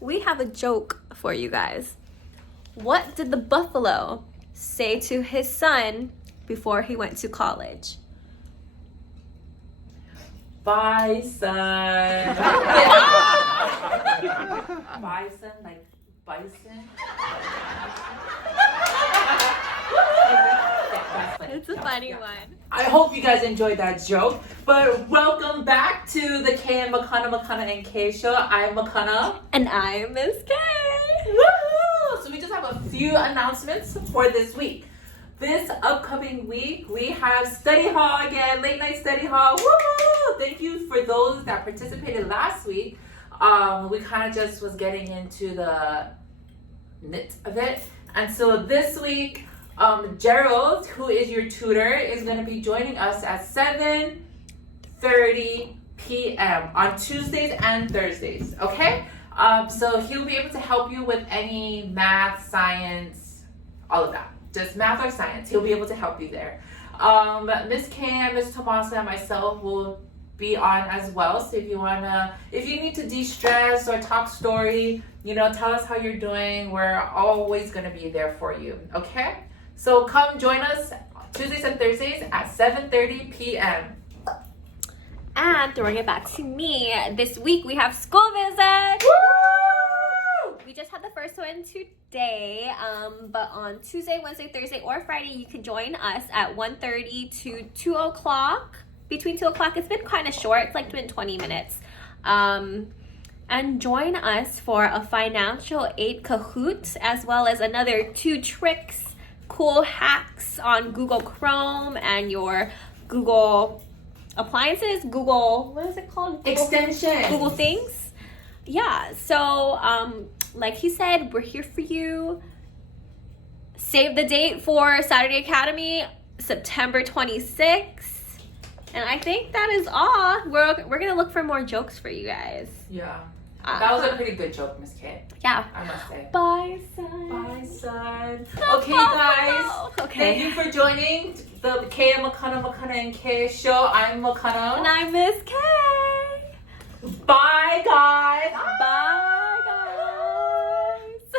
we have a joke for you guys. What did the buffalo say to his son before he went to college? Bye, son. Bison, like bison. It's a funny one. I hope you guys enjoyed that joke. But welcome back to the K and McConaughey and K show. I'm McConaughey. And I'm Miss K. Woohoo! So we just have a few announcements for this week. This upcoming week, we have study hall again, late night study hall. Woohoo! Thank you for those that participated last week. We kind of just was getting into the nit of it. And so this week, Gerald, who is your tutor, is going to be joining us at 7:30 p.m. on Tuesdays and Thursdays, okay? So he'll be able to help you with any math, science, all of that. Just math or science. He'll be able to help you there. Miss Cam, Miss Tomasa, and myself will be on as well. So if you need to de-stress or talk story, tell us how you're doing. We're always going to be there for you, okay? So come join us Tuesdays and Thursdays at 7:30 p.m. And throwing it back to me, this week we have school visit. Woo! We just had the first one today, but on Tuesday, Wednesday, Thursday, or Friday, you can join us at 1:30 to 2 o'clock. Between 2 o'clock, it's been kind of short. It's like been 20 minutes. And join us for a financial aid Kahoot, as well as another 2 tricks, cool hacks on Google Chrome and your Google appliances. Google, what is it called? Extension. Google things. Yeah, so like he said, we're here for you. Save the date for Saturday Academy, September 26th. And I think that is all. We're gonna look for more jokes for you guys. Yeah. That was a pretty good joke, Miss K. Yeah. I must say. Bye, son. Bye, son. Okay, guys. Okay. Thank you for joining the K and McConaughey and K show. I'm McConaughey. And I'm Miss K. Bye, guys.